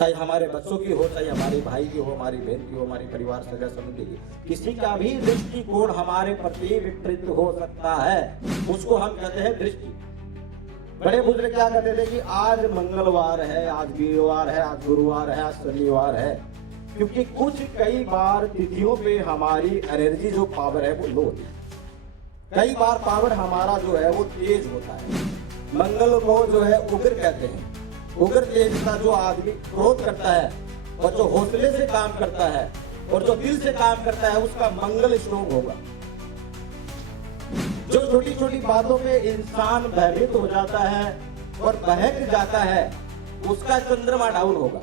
चाहे हमारे बच्चों की हो, चाहे हमारे भाई की हो, हमारी बहन की हो, हमारी परिवार सगा संबंधी की, किसी का भी दृष्टिकोण हमारे प्रति विपरीत हो सकता है, उसको हम कहते हैं दृष्टि। बड़े बुजुर्ग क्या कहते थे कि आज मंगलवार है, आज वीरवार है, आज गुरुवार है, आज शनिवार है, क्योंकि कुछ कई बार तिथियों पे हमारी एनर्जी जो पावर है वो लो होती है। कई बार पावर हमारा जो है वो तेज होता है। मंगल को जो है उग्र कहते हैं। उग्र तेजता जो आदमी क्रोध करता है और जो हौसले से काम करता है और जो दिल से काम करता है उसका मंगल स्ट्रोंग होगा। जो छोटी छोटी बातों पे इंसान भयभीत हो जाता है और बहक जाता है, उसका चंद्रमा डाउन होगा।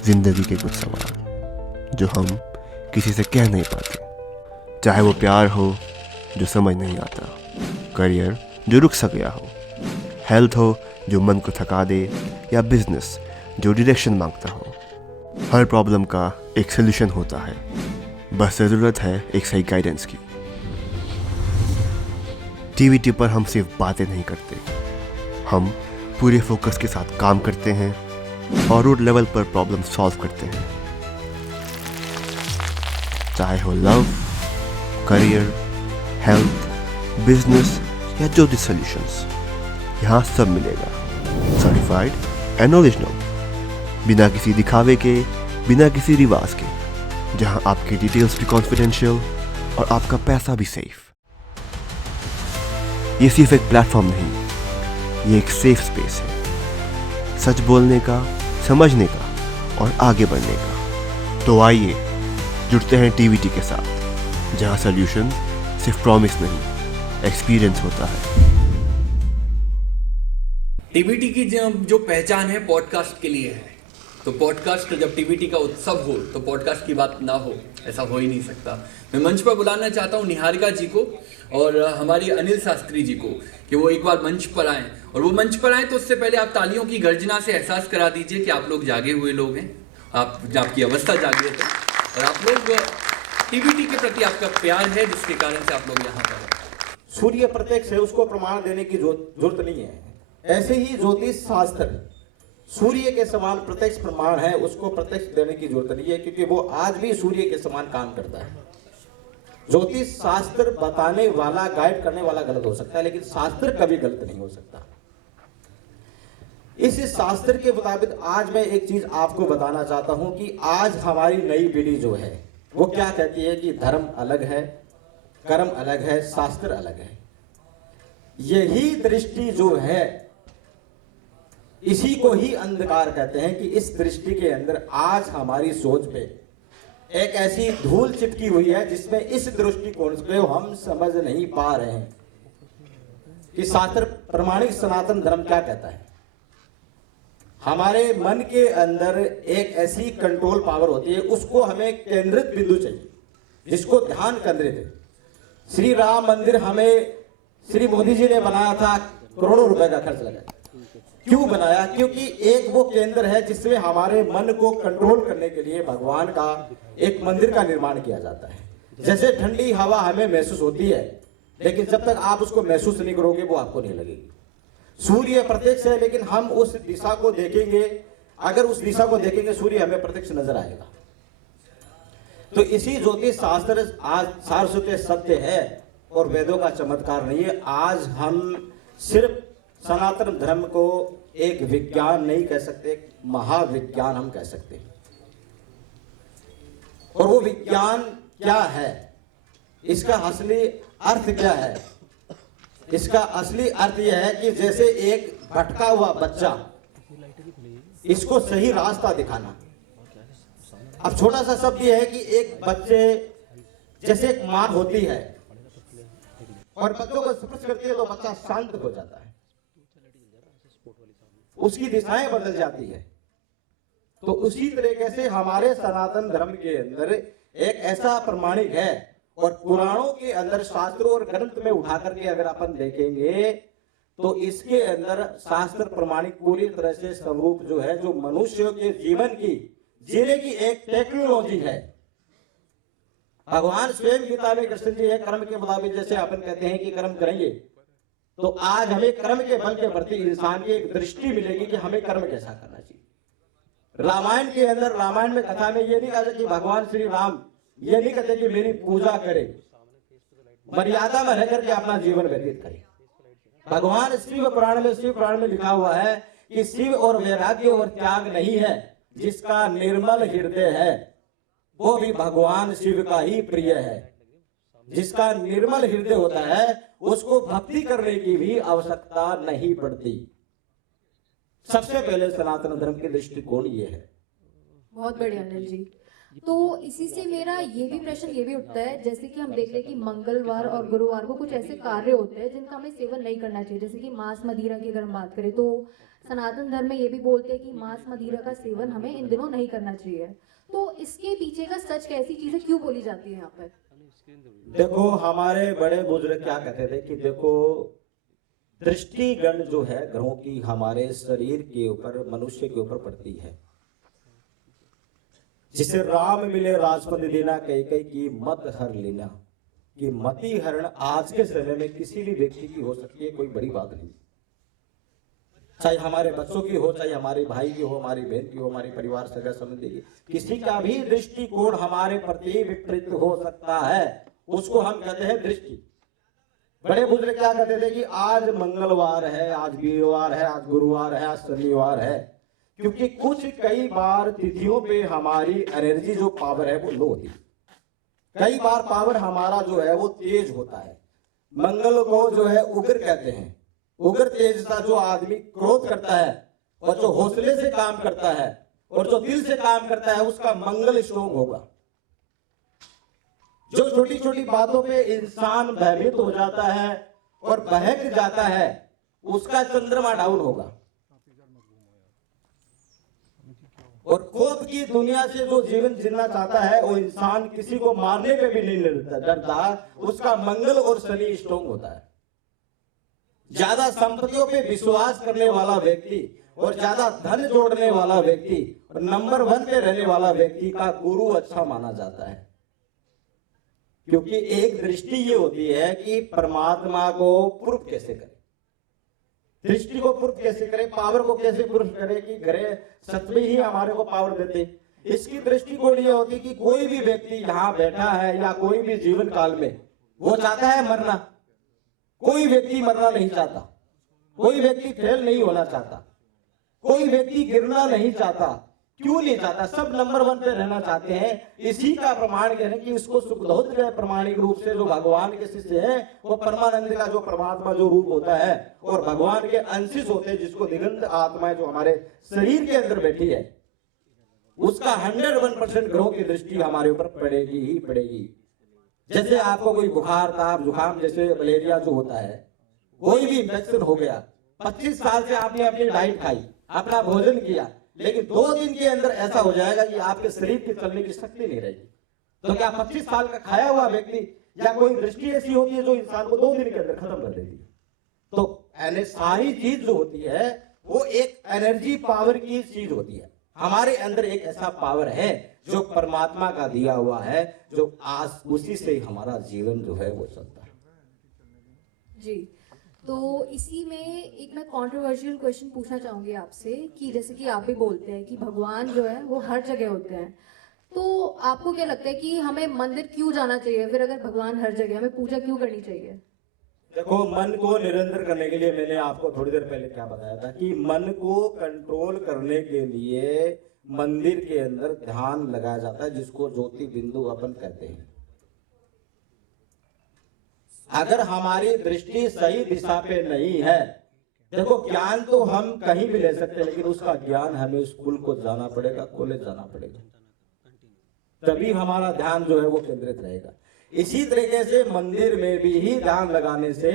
जिंदगी के कुछ सवाल जो हम किसी से कह नहीं पाते, चाहे वो प्यार हो जो समझ नहीं आता, करियर जो रुक सा गया हो, हेल्थ हो जो मन को थका दे, या बिजनेस जो डायरेक्शन मांगता हो। हर प्रॉब्लम का एक सलूशन होता है, बस ज़रूरत है एक सही गाइडेंस की। टीवीटी पर हम सिर्फ बातें नहीं करते, हम पूरे फोकस के साथ काम करते हैं और रूट लेवल पर प्रॉब्लम सॉल्व करते हैं। चाहे हो लव, करियर, हेल्थ, बिजनेस या जो भी सॉल्यूशंस, यहाँ सब मिलेगा। सर्टिफाइड एंड ओरिजिनल, बिना किसी दिखावे के, बिना किसी रिवाज के, जहाँ आपकी डिटेल्स भी कॉन्फिडेंशियल और आपका पैसा भी सेफ। ये सिर्फ एक प्लेटफॉर्म नहीं, ये एक सेफ स्पेस है, सच बोलने का, समझने का और आगे बढ़ने का। तो आइए जुड़ते हैं टीवीटी के साथ, जहां सॉल्यूशन सिर्फ प्रॉमिस नहीं, एक्सपीरियंस होता है। टीवीटी की जो पहचान है पॉडकास्ट के लिए है, तो पॉडकास्ट जब टीवीटी का उत्सव हो तो पॉडकास्ट की बात ना हो, ऐसा हो ही नहीं सकता। मैं मंच पर बुलाना चाहता हूँ निहारिका जी को और हमारी अनिल शास्त्री जी को कि वो एक बार मंच पर आएं, और वो मंच पर आएं तो उससे पहले आप तालियों की गर्जना से एहसास करा दीजिए कि आप लोग जागे हुए लोग हैं, आपकी अवस्था जागृत है और आप लोग टीवीटी के प्रति आपका प्यार है, जिसके कारण से आप लोग यहाँ पर हैं। सूर्य प्रत्यक्ष है, उसको प्रमाण देने की जरूरत नहीं है। ऐसे ही ज्योतिष शास्त्र सूर्य के समान प्रत्यक्ष प्रमाण है, उसको प्रत्यक्ष देने की जरूरत नहीं है, क्योंकि वो आज भी सूर्य के समान काम करता है। ज्योतिष शास्त्र बताने वाला, गाइड करने वाला गलत हो सकता है, लेकिन शास्त्र कभी गलत नहीं हो सकता। इस शास्त्र के मुताबिक आज मैं एक चीज आपको बताना चाहता हूं कि आज हमारी नई पीढ़ी जो है वो क्या कहती है कि धर्म अलग है, कर्म अलग है, शास्त्र अलग है। यही दृष्टि जो है, इसी को ही अंधकार कहते हैं कि इस दृष्टि के अंदर आज हमारी सोच पे एक ऐसी धूल चिपकी हुई है जिसमें इस दृष्टिकोण से हम समझ नहीं पा रहे हैं कि शास्त्र प्रमाणिक सनातन धर्म क्या कहता है। हमारे मन के अंदर एक ऐसी कंट्रोल पावर होती है, उसको हमें केंद्रित बिंदु चाहिए, जिसको ध्यान केंद्रित है। श्री राम मंदिर हमें श्री मोदी जी ने बनाया था, करोड़ों रुपए का खर्च लगा। क्यों बनाया? क्योंकि एक वो केंद्र है जिसमें हमारे मन को कंट्रोल करने के लिए भगवान का एक मंदिर का निर्माण किया जाता है। जैसे ठंडी हवा हमें महसूस होती है, लेकिन जब तक आप उसको महसूस नहीं करोगे वो आपको नहीं लगेगी। सूर्य प्रत्यक्ष है, लेकिन हम उस दिशा को देखेंगे, अगर उस दिशा को देखेंगे सूर्य हमें प्रत्यक्ष नजर आएगा। तो इसी ज्योतिष शास्त्र आज सारस्वत सत्य है और वेदों का चमत्कार नहीं है। आज हम सिर्फ सनातन धर्म को एक विज्ञान नहीं कह सकते, महाविज्ञान हम कह सकते हैं। और वो विज्ञान क्या है, इसका असली अर्थ क्या है? इसका असली अर्थ यह है कि जैसे एक भटका हुआ बच्चा, इसको सही रास्ता दिखाना। अब छोटा सा शब्द यह है कि एक बच्चे जैसे एक मां होती है और बच्चों को स्पर्श करती है तो बच्चा शांत हो जाता है, उसकी दिशाएं बदल जाती है। तो उसी तरीके से हमारे सनातन धर्म के अंदर एक ऐसा प्रमाणिक है, और पुराणों के अंदर शास्त्रों और ग्रंथ में उठा करके अगर अपन देखेंगे तो इसके अंदर शास्त्र प्रमाणिक पूरी तरह से स्वरूप जो है, जो मनुष्य के जीवन की जीने की एक टेक्नोलॉजी है, भगवान स्वयं गीता में कृष्ण जी है कर्म के मुताबिक, जैसे अपन कहते हैं कि कर्म करेंगे, तो आज हमें कर्म के बल के प्रति इंसान की एक दृष्टि मिलेगी कि हमें कर्म कैसा करना चाहिए। रामायण के अंदर, रामायण में कथा में ये नहीं कहा कि भगवान श्री राम ये नहीं कहते कि मेरी पूजा करे, मर्यादा में रह करके अपना जीवन व्यतीत करे। भगवान शिव पुराण में लिखा हुआ है कि शिव और वैराग्य और त्याग नहीं है, जिसका निर्मल हृदय है वो भी भगवान शिव का ही प्रिय है। जिसका निर्मल हृदय होता है उसको भक्ति करने की भी आवश्यकता नहीं पड़ती। सबसे पहले सनातन धर्म के दृष्टिकोण ये है। बहुत बढ़िया अनिल जी। तो इसी से मेरा ये भी प्रश्न ये भी उठता है, जैसे कि हम देख रहे हैं कि मंगलवार और गुरुवार को कुछ ऐसे कार्य होते हैं जिनका हमें सेवन नहीं करना चाहिए, जैसे कि मांस मदिरा की अगर हम बात करें तो सनातन धर्म में ये भी बोलते हैं कि मांस मदिरा का सेवन हमें इन दिनों नहीं करना चाहिए। तो इसके पीछे का सच कैसी चीजें क्यों बोली जाती है यहाँ पर? देखो, हमारे बड़े बुजुर्ग क्या कहते थे कि देखो, दृष्टिगण जो है ग्रहों की हमारे शरीर के ऊपर, मनुष्य के ऊपर पड़ती है। जिसे राम मिले राजपद देना, कई की मत हर लेना। कि मति हरण आज के समय में किसी भी व्यक्ति की हो सकती है, कोई बड़ी बात नहीं। चाहे हमारे बच्चों की हो, चाहे हमारे भाई की हो, हमारी बहन की हो, हमारे परिवार सगा संबंधी की, किसी का भी दृष्टिकोण हमारे प्रति विपरीत हो सकता है, उसको हम कहते हैं दृष्टि। बड़े बुजुर्ग क्या कहते थे कि आज मंगलवार है, आज वीरवार है, आज गुरुवार है, आज शनिवार है, क्योंकि कुछ कई बार तिथियों पे हमारी एनर्जी जो पावर है वो लो होती है। कई बार पावर हमारा जो है वो तेज होता है। मंगल को जो है उग्र कहते हैं। उग्र तेजता जो आदमी क्रोध करता है और जो हौसले से काम करता है और जो दिल से काम करता है, उसका मंगल स्ट्रोंग होगा। जो छोटी छोटी बातों पे इंसान भयभीत हो जाता है और बहक जाता है, उसका चंद्रमा डाउन होगा। और क्रोध की दुनिया से जो जीवन जीना चाहता है, वो इंसान किसी को मारने पे भी नहीं डरता, उसका मंगल और शनि स्ट्रोंग होता है। ज्यादा संपत्तियों पे विश्वास करने वाला व्यक्ति और ज्यादा धन जोड़ने वाला व्यक्ति और नंबर 1 पे रहने वाला व्यक्ति का गुरु अच्छा माना जाता है। क्योंकि एक दृष्टि ये होती है कि परमात्मा को प्रूफ कैसे करे, दृष्टि को प्रूफ कैसे करे, पावर को कैसे प्रूफ करे कि घरे सत्य ही हमारे को पावर देते। इसकी दृष्टिकोण ये होती कि कोई भी व्यक्ति यहाँ बैठा है या कोई भी जीवन काल में वो चाहता है मरना। कोई व्यक्ति मरना नहीं चाहता, कोई व्यक्ति फेल नहीं होना चाहता, कोई व्यक्ति गिरना नहीं चाहता। क्यों नहीं चाहता? सब नंबर 1 पे रहना चाहते हैं। इसी का प्रमाण कह रहे हैं कि इसको सुखदौत का प्रमाणिक रूप से जो भगवान के शिष्य है, वो परमानंद का जो परमात्मा जो रूप होता है और भगवान के अंशिष होते हैं, जिसको दिगंत आत्मा जो हमारे शरीर के अंदर बैठी है, उसका 101% ग्रहों की दृष्टि हमारे ऊपर पड़ेगी ही पड़ेगी। जैसे आपको कोई बुखार, ताप, जुकाम, जैसे मलेरिया जो होता है, कोई भी इंफेक्शन हो गया, 25 साल से आपने अपनी डाइट खाई, अपना भोजन किया, लेकिन 2 दिन के अंदर ऐसा हो जाएगा कि आपके शरीर की चलने की शक्ति नहीं रहेगी। तो क्या 25 साल का खाया हुआ व्यक्ति या कोई दृष्टि ऐसी होती है जो इंसान को 2 दिन के अंदर खत्म कर देती है? तो सारी चीज जो होती है वो एक एनर्जी पावर की चीज होती है। हमारे अंदर एक ऐसा पावर है जो परमात्मा का दिया हुआ है, जो आज उसी से हमारा जीवन जो है वो चलता है। जी, तो इसी में एक मैं कंट्रोवर्शियल क्वेश्चन पूछना चाहूंगी आपसे कि जैसे कि आप भी बोलते हैं कि भगवान जो है वो हर जगह होते हैं, तो आपको क्या लगता है कि हमें मंदिर क्यों जाना चाहिए? फिर अगर भगवान हर जगह, हमें पूजा क्यों करनी चाहिए? देखो, मन को निरंतर करने के लिए मैंने आपको थोड़ी देर पहले क्या बताया था कि मन को कंट्रोल करने के लिए मंदिर के अंदर ध्यान लगाया जाता है, जिसको ज्योति बिंदु अपन कहते हैं। अगर हमारी दृष्टि सही दिशा पे नहीं है, देखो ज्ञान तो हम कहीं भी ले सकते हैं, लेकिन उसका ज्ञान हमें स्कूल को जाना पड़ेगा, कॉलेज जाना पड़ेगा, तभी हमारा ध्यान जो है वो केंद्रित रहेगा। इसी तरीके से मंदिर में भी ही ध्यान लगाने से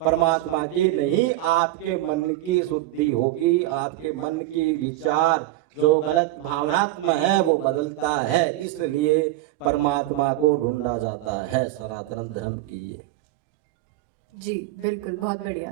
परमात्मा की नहीं, आपके मन की शुद्धि होगी, आपके मन की विचार जो गलत भावनात्मक है वो बदलता है। इसलिए परमात्मा को ढूंढा जाता है सनातन धर्म की ये। जी बिल्कुल, बहुत बढ़िया।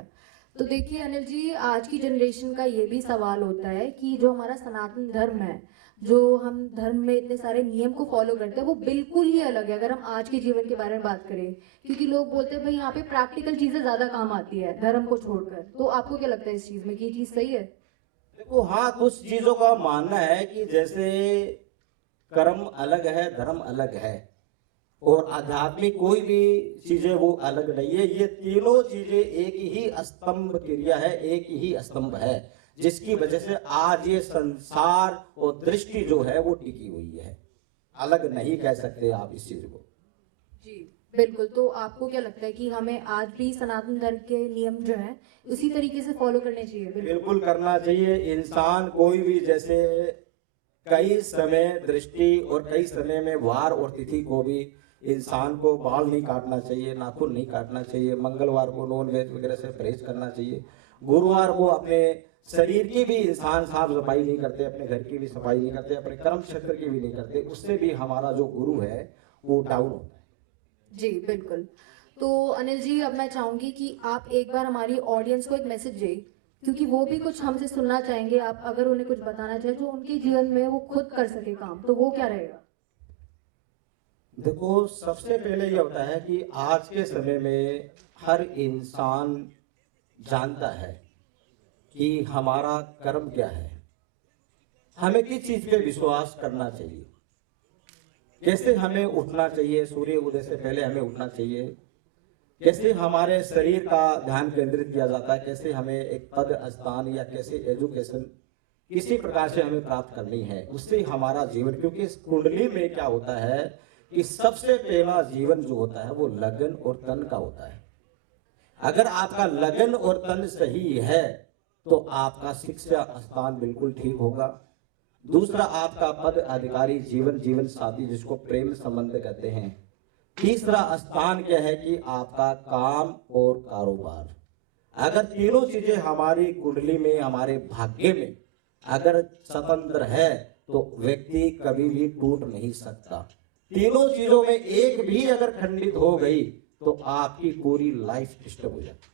तो देखिए अनिल जी, आज की जनरेशन का ये भी सवाल होता है कि जो हमारा सनातन धर्म है जो हम धर्म में इतने सारे नियम को फॉलो करते हैं वो बिल्कुल ही अलग है अगर हम आज के जीवन के बारे में बात करें, क्योंकि लोग बोलते हैं भाई यहाँ पे प्रैक्टिकल चीजें ज्यादा काम आती है धर्म को छोड़कर। तो आपको क्या लगता है इस चीज में कि ये चीज सही है? देखो, हाँ, कुछ चीजों का मानना है कि जैसे कर्म अलग है, धर्म अलग है, और आध्यात्मिक कोई भी चीजें वो अलग नहीं है। ये तीनों चीजें एक ही स्तंभ क्रिया है, एक ही स्तंभ है, जिसकी वजह से आज ये संसार और दृष्टि जो है वो टिकी हुई है। अलग नहीं कह सकते आप इस चीज को। जी बिल्कुल। तो आपको क्या लगता है कि हमें आज भी सनातन धर्म के नियम जो है उसी तरीके से फॉलो करने चाहिए? बिल्कुल करना चाहिए। इंसान कोई भी, जैसे कई समय दृष्टि और कई समय में वार और तिथि को भी इंसान को बाल नहीं काटना चाहिए, नाखून नहीं काटना चाहिए, मंगलवार को नॉन वेज वगैरह से परहेज करना चाहिए, गुरुवार को अपने शरीर की भी इंसान साफ सफाई नहीं करते, अपने घर की भी सफाई नहीं करते, अपने कर्म क्षेत्र की भी नहीं करते, उससे भी हमारा जो गुरु है वो डाउन होता है। जी बिल्कुल। तो अनिल जी, अब मैं चाहूंगी कि आप एक बार हमारी ऑडियंस को एक मैसेज दें, क्योंकि वो भी कुछ हमसे सुनना चाहेंगे। आप अगर उन्हें कुछ बताना चाहे जो उनके जीवन में वो खुद कर सके काम, तो वो क्या रहेगा? देखो, सबसे पहले ये होता है कि आज के समय में हर इंसान जानता है कि हमारा कर्म क्या है, हमें किस चीज पे विश्वास करना चाहिए, कैसे हमें उठना चाहिए, सूर्य उदय से पहले हमें उठना चाहिए, कैसे हमारे शरीर का ध्यान केंद्रित किया जाता है, कैसे हमें एक पद स्थान या कैसे एजुकेशन किसी प्रकार से हमें प्राप्त करनी है, उससे हमारा जीवन, क्योंकि इस कुंडली में क्या होता है कि सबसे पहला जीवन जो होता है वो लगन और तन का होता है। अगर आपका लगन और तन सही है तो आपका शिक्षा स्थान बिल्कुल ठीक होगा। दूसरा, आपका पद अधिकारी, जीवन जीवन साथी जिसको प्रेम संबंध कहते हैं। तीसरा स्थान क्या है कि आपका काम और कारोबार। अगर तीनों चीजें हमारी कुंडली में, हमारे भाग्य में अगर स्वतंत्र है तो व्यक्ति कभी भी टूट नहीं सकता। तीनों चीजों में एक भी अगर खंडित हो गई तो आपकी पूरी लाइफ डिस्टर्ब हो जाती है।